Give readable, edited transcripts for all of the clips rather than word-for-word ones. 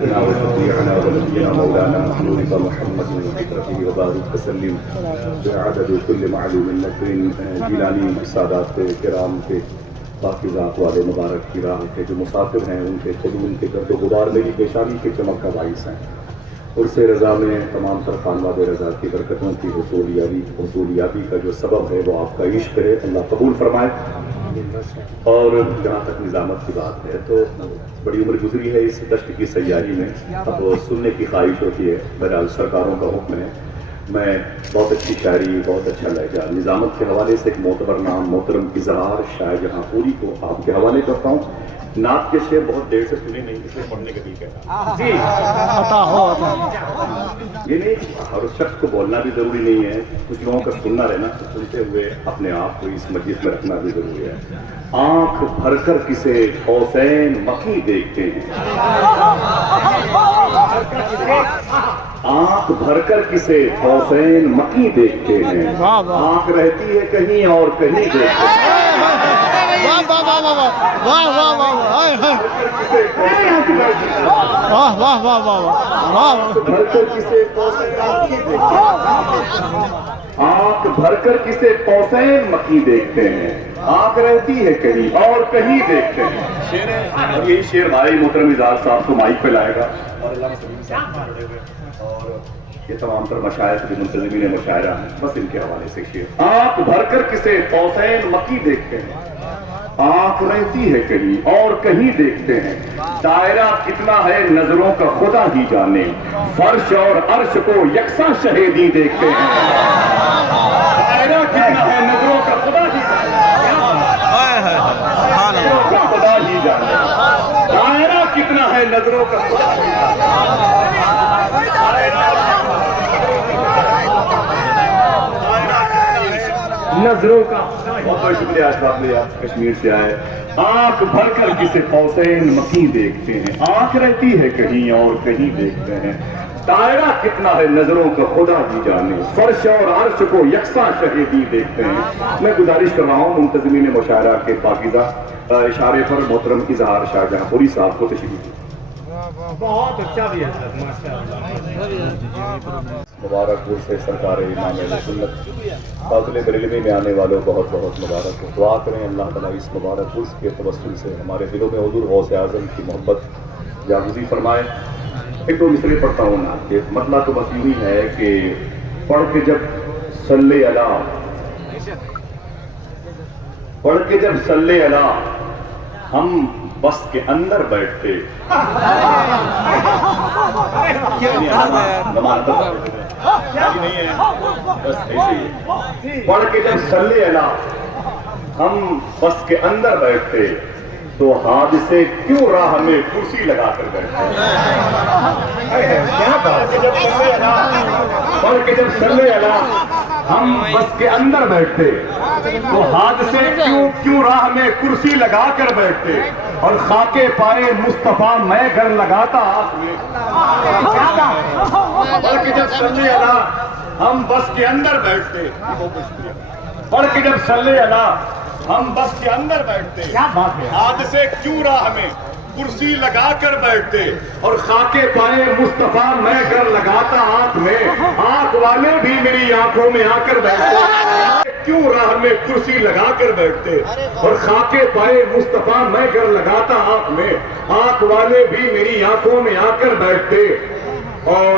سيدنا وشفيعنا ونبينا مولانا نور محمد وفكرته وبارك وسلم بعدد كل معلوم نکر جیلانی سادات کرام کے پاکیزہ والے مبارک کی راہ کے جو مسافر ہیں ان کے خدوم کے گرد و غبار میری پیشانی کی چمک کا باعث ہیں. عرص رضا میں تمام تر خانواد رضا کی برکتوں کی حصولیابی کا جو سبب ہے وہ آپ کا عشق ہے، اللہ قبول فرمائے. اور جہاں تک نظامت کی بات ہے تو بڑی عمر گزری ہے اس دشت کی سیاری میں، اب سننے کی خواہش ہوتی ہے. بہرحال سرکاروں کا حکم ہے. میں بہت اچھی شاعری، بہت اچھا لہجہ، نظامت کے حوالے سے ایک معتبر نام محترم اظہار شاہ جہاں پوری کو آپ کے حوالے کرتا ہوں. نعت کے شعر بہت دیر سے سنے نہیں، اس لیے پڑھنے کا دل کہتا جی یہ نہیں. ہر شخص کو بولنا بھی ضروری نہیں ہے، کچھ لوگوں کا سننا رہنا، سنتے ہوئے اپنے آپ کو اس مجلس میں رکھنا بھی ضروری ہے. آنکھ بھر کر کسے حسین مکی دیکھتے ہیں، آنکھ بھر کر کسے حسین مکی دیکھتے ہیں، آنکھ رہتی ہے کہیں اور کہیں دیکھتے ہیں. آنکھ بھر کر کسے قوسین مکی دیکھتے ہیں، آنکھ رہتی ہے کہیں اور کہیں دیکھتے ہیں. اور یہی شعر ہمارے محترم اظہار صاحب کو مائک پہ لائے گا اور یہ تمام تر مشاعر جو منتظمین مشاعرہ ہیں بس ان کے حوالے سے شعر. آنکھ بھر کر کسے قوسین مکی دیکھتے ہیں، آنکھ رہتی ہے کہیں اور کہیں دیکھتے ہیں. دائرہ کتنا ہے نظروں کا خدا ہی جانے، فرش اور عرش کو یکساں شہیدی دیکھتے ہیں. دائرہ کتنا ہے نظروں کا خدا ہی جانے، دائرہ کتنا ہے نظروں کا خدا ہی نظروں کا. بہت بہت شکریہ اشرف بھائی، آپ کشمیر سے آئے. آنکھ بھر کر کسے قوسین مکی دیکھتے ہیں، آنکھ رہتی ہے کہیں اور کہیں دیکھتے ہیں. دائرہ کتنا ہے نظروں کا خدا ہی جانے، فرش اور عرش کو یکساں شہیدی دیکھتے ہیں. میں گزارش کر رہا ہوں منتظمین مشاعرہ کے پاکیزہ اشارے پر محترم اظہار شاہ جہاں پوری صاحب کو تشریف دیں. بہت اچھا بھی ہے سر، ماشاءاللہ. مبارک سے سرکار امام اہل سنت فاضل بریلوی میں آنے والوں بہت بہت مبارک. دعا کریں اللہ تعالیٰ اس مبارک عرس کے توسل سے ہمارے دلوں میں حضور غوث اعظم کی محبت جاگزی فرمائے. ایک دو مصرے پڑھتا ہوں نا کہ مطلب تو بس یوں ہی ہے کہ پڑھ کے جب صلی اللہ، پڑھ کے جب صلی اللہ ہم بس کے اندر بیٹھتے. پڑھ کے جب صلی اللہ ہم بس کے اندر بیٹھتے تو حادثے کیوں راہ میں کرسی لگا کر بیٹھتے. پڑھ کے جب صلی اللہ ہم بس کے اندر بیٹھتے تو حادثے کیوں راہ میں کرسی لگا کر بیٹھتے. اور خاکے پائے مصطفیٰ میں گھر لگاتا آپ میں. پڑھ کے جب صلی اللہ ہم بس کے اندر بیٹھتے، پڑھ کے جب صلی اللہ ہم بس کے اندر بیٹھتے، حادثے کیوں راہ میں کرسی لگا کر بیٹھتے. اور خاکے پائے مصطفیٰ میں گھر لگاتا آنکھ میں، آنکھ والے بھی میری آنکھوں میں آ کر بیٹھتے. کیوں راہ میں کرسی لگا کر بیٹھتے اور خاکے پائے مصطفیٰ میں گھر لگاتا آنکھ میں، آنکھ والے بھی میری آنکھوں میں آ کر بیٹھتے. اور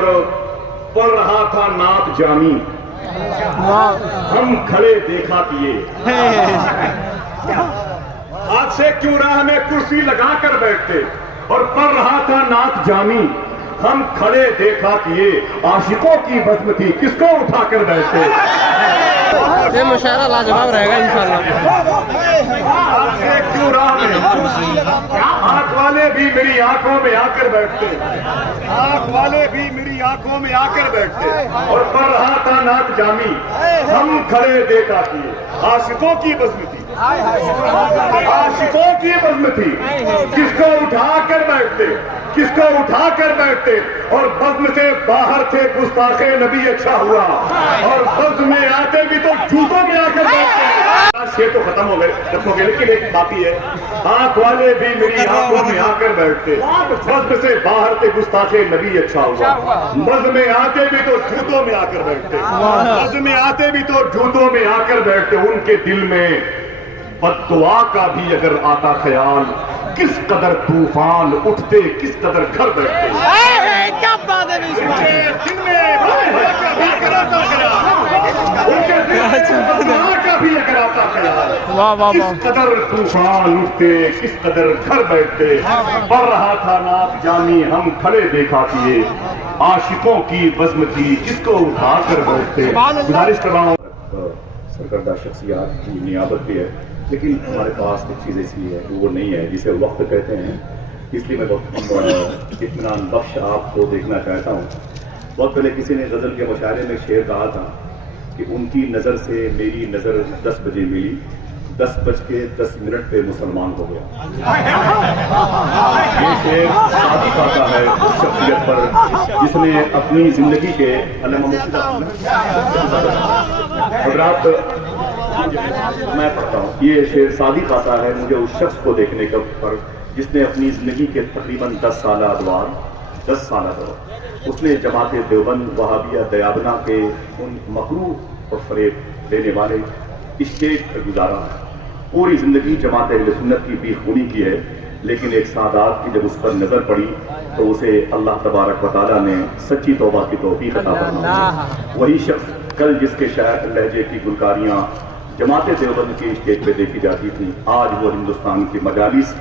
پڑھ رہا تھا نعت جامی، ہم کھڑے دیکھا کیے. ہاتھ سے کیوں راہ میں کرسی لگا کر بیٹھتے اور پڑھ رہا تھا نعت جامی، ہم کھڑے دیکھا کیے. عاشقوں کی بزم تھی کس کو اٹھا کر بیٹھتے. یہ مشاعرہ لاجواب رہے گا انشاءاللہ. کیوں راہ میں آنکھ والے بھی میری آنکھوں میں آ کر بیٹھتے، آنکھ والے بھی میری آنکھوں میں آ کر بیٹھتے. اور پڑھ رہا تھا نعت جامی، ہم کھڑے دیکھا کیے. عاشقوں کی بزم تھی، عاشقوں کی بزم تھی کس کو اٹھا کر بیٹھتے. کس کو اٹھا کر بیٹھتے، اور بزم سے باہر تھے گستاخ نبی اچھا ہوا، اور بزم میں آتے بھی تو جوتوں میں آ کر بیٹھتے۔ یہ تو ختم ہو گئے لیکن ایک باقی ہے، آنکھ والے بھی میری آنکھوں میں آ کر بیٹھتے، بزم سے باہر تھے گستاخ نبی اچھا ہوا، بزم میں آتے بھی تو جوتوں میں آ کر بیٹھتے، بزم میں آتے بھی تو جوتوں میں آ کر بیٹھتے۔ ان کے دل میں بد دعا کا بھی اگر آتا خیال، کس قدر طوفان اٹھتے، کس قدر گھر بیٹھتے۔ کیا بات ہے دل میں کا بھی اگر آتا خیال، کس قدر طوفان اٹھتے، کس قدر گھر بیٹھتے۔ پڑھ رہا تھا نعت جانی ہم کھڑے دیکھا کیے، عاشقوں کی بزم تھی کس کو اٹھا کر بیٹھتے۔ گزارش کر رہا ہوں، سرکردہ شخصیات کی نیابت بھی ہے، لیکن ہمارے پاس ایک چیز ایسی ہے کہ وہ نہیں ہے جسے وقت کہتے ہیں، اس لیے میں بہت اطمینان بخش آپ کو دیکھنا چاہتا ہوں۔ بہت پہلے کسی نے غزل کے مشاعرے میں شعر کہا تھا کہ ان کی نظر سے میری نظر 10 بجے ملی، 10:10 پہ مسلمان ہو گیا۔ یہ شعر صادق آتا ہے اس شخصیت پر جس نے اپنی زندگی کے حضرات، میں پڑھتا ہوں، یہ شعر صادق آتا ہے مجھے اس شخص کو دیکھنے کا پر جس نے اپنی زندگی کے تقریباً 10 سالہ ادوار، 10 سالہ دور اس نے جماعت دیوبند وہابیہ دیابنا کے ان مکروہ اور فریب دینے والے اسٹیج پر گزارا ہے۔ پوری زندگی جماعت اہل سنت کی بھی خونی کی ہے، لیکن ایک سادات کی جب اس پر نظر پڑی تو اسے اللہ تبارک و تعالیٰ نے سچی توبہ کی توفیق عطا فرمائی۔ وہی شخص کل جس کے شاعر لہجے کی گلکاریاں جماعت دیوبند کے اسٹیج پہ دیکھی جاتی تھیں، آج وہ ہندوستان کی مجالس،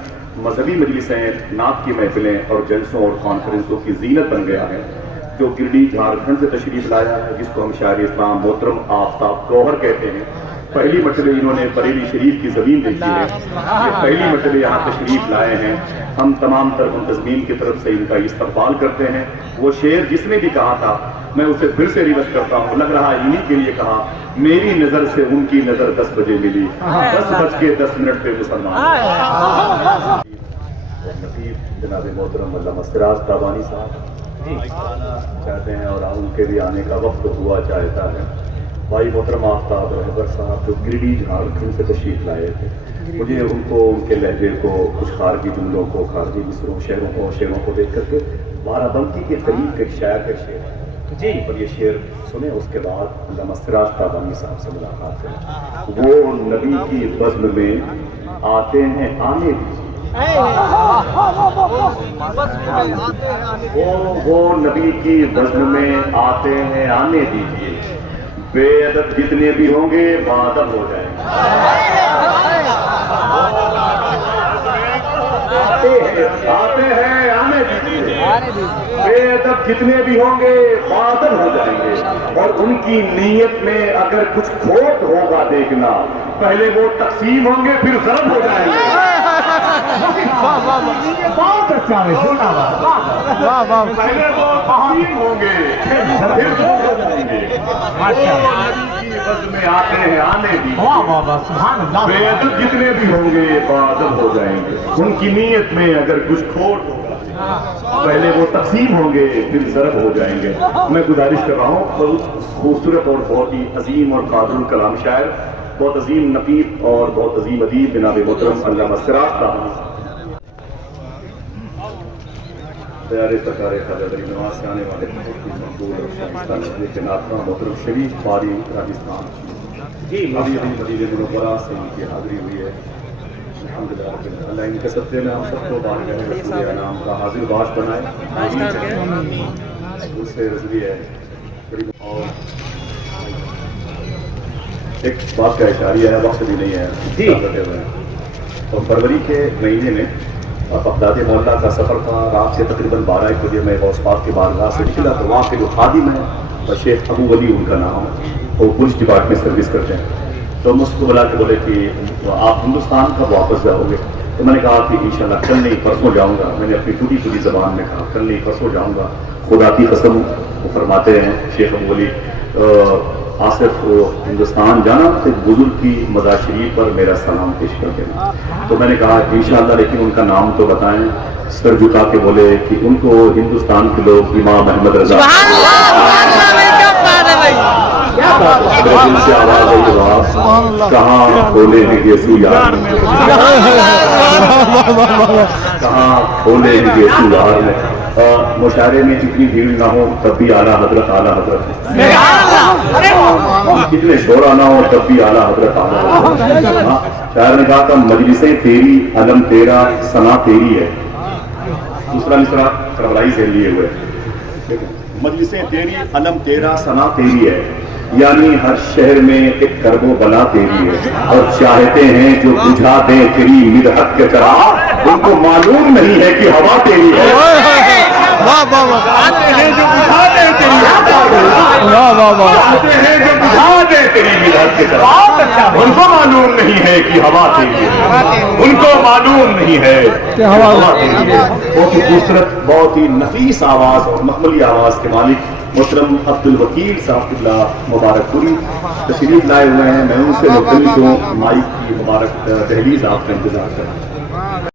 مذہبی مجلسیں، نعت کی محفلیں اور جلسوں اور کانفرنسوں کی زینت بن گیا ہے۔ جو گرڈی جھارکھنڈ سے تشریف لایا ہے، جس کو ہم شاعر اسلام محترم آفتاب گوہر کہتے ہیں، پہلی مرتبہ انہوں نے بریلی شریف کی زمین دیکھی ہے، یہ پہلی مرتبہ یہاں تشریف لائے ہیں۔ ہم تمام تر منتظمین کی طرف سے ان کا استقبال کرتے ہیں۔ وہ شعر جس نے بھی کہا تھا میں اسے پھر سے ریورس کرتا ہوں، لگ رہا انہی کے لیے کہا، میری نظر سے ان کی نظر 10 بجے ملی، 10:10 پہ مسلمان۔ نقیب جناب محترم علامہ سراج تابانی صاحب چاہتے ہیں اور ان کے بھی آنے کا وقت ہوا چاہتا ہے۔ بھائی محترم آفتاب رہبر صاحب جو گرڈی جھارکھنڈ سے تشریف لائے تھے، مجھے ان کو، ان کے لہجے کو، کچھ خارجی جملوں کو، خارجی مصروں شعروں کو دیکھ کر کے بارہ بنکی کے قریب کے شاعر کا شعر جی، اور یہ شعر سنیں، اس کے بعد علامہ سراج تابانی صاحب سے ملاقات کریں۔ وہ نبی کی بزم میں آتے ہیں آنے دیجیے، وہ نبی کی بزم میں آتے ہیں آنے دیجیے، بے ادب جتنے بھی ہوں گے باادب ہو جائیں گے۔ آتے ہیں آنے دیجیے، بے ادب جتنے بھی ہوں گے باادب ہو جائیں گے، اور ان کی نیت میں اگر کچھ کھوٹ ہوگا دیکھنا، پہلے وہ تقسیم ہوں گے پھر ضرب ہو جائیں گے۔ بہت اچھا ہے، پہلے وہ تقسیم ہوں گے پھر ضرب ہو جائیں گے۔ میں آتے ہیں آنے دیجیے، بے ادب جتنے بھی ہوں گے باادب ہو جائیں گے، ان کی نیت میں اگر کچھ کھوٹ ہوگا پہلے وہ تقسیم ہوں گے پھر ضرب ہو جائیں گے۔ میں گزارش کر رہا ہوں، بہت خوبصورت اور بہت ہی عظیم اور قادر الکلام شاعر، بہت عظیم نقیب اور بہت عظیم ادیب جناب محترم علامہ سراج تابانی پیارے سرکار خواجہ غریب نواز سے آنے والے مقبول اور شائستہ نظر کے ناطقہ محترم شریف باری راجستھان ابھی مدینہ منورہ سے ان کی حاضری ہوئی ہے۔ الحمدللہ اللہ ان کے صدقے میں ہم سب کو بارگاہ رسول انام کا حاضر باش بنائے، اس سے رضوی ہے۔ اور ایک بات کا اشاریہ ہے، وقت بھی نہیں ہے، اور فروری کے مہینے میں بغداد محلہ کا سفر تھا، رات سے تقریباً 12-1 بجے میں غوث پاک کی بارگاہ سے نکلا تو وہاں کے جو خادم ہیں اور شیخ ابو ولی ان کا نام ہے، وہ پولیس ڈپارٹمنٹ سروس کرتے ہیں، تو مجھ کو بلا کے بولے کہ آپ ہندوستان کب واپس جاؤ گے؟ تو میں نے کہا کہ انشاءاللہ کل نہیں پرسوں جاؤں گا۔ میں نے اپنی ٹوٹی زبان میں کہا کل نہیں پرسوں جاؤں گا، خدا کی قسم۔ وہ فرماتے ہیں شیخ ابو ولی آصف وہ ہندوستان جانا تو بزرگ کی مزار شریف پر میرا سلام پیش کر دینا. تو میں نے کہا انشاءاللہ لیکن ان کا نام تو بتائیں. سر جھکا کے بولے کہ ان کو ہندوستان کے لوگ امام احمد رضا سے آواز آئی جواب کہاں کھولے ہیں گیسو یار میں, کہاں کھولے ہیں گیسو یار میں. مشاعرے میں اتنی بھیڑ نہ ہو تب بھی اعلیٰ حضرت کتنے شورا نہ ہو تب بھی اعلیٰ حضرت شاعر نے کہا تھا مجلسیں تیری علم تیرا ثنا تیری ہے. دوسرا مصرع کربلائی سے لیے ہوئے مجلسیں تیری علم تیرا ثنا تیری ہے, یعنی ہر شہر میں ایک کرب و بلا تیری ہے. اور چاہتے ہیں جو بجھا دے تیری مدحت کے چراغ ان کو معلوم نہیں ہے کہ ہوا تیری ہے. چاہتے ہیں جو بجھا دے تیری مدحت کے چراغ ان کو معلوم نہیں ہے کہ ہوا تیری ہے, ان کو معلوم نہیں ہے کہ ہوا تیری ہے. بہت ہی خوبصورت بہت ہی نفیس آواز اور مخملی آواز کے مالک محترم عبد الوکیل صاحب اللہ مبارک پوری تشریف لائے ہوئے ہیں. میں ان سے مختلف ہوں, مائک کی مبارک دہلیز آپ کا انتظار کروں.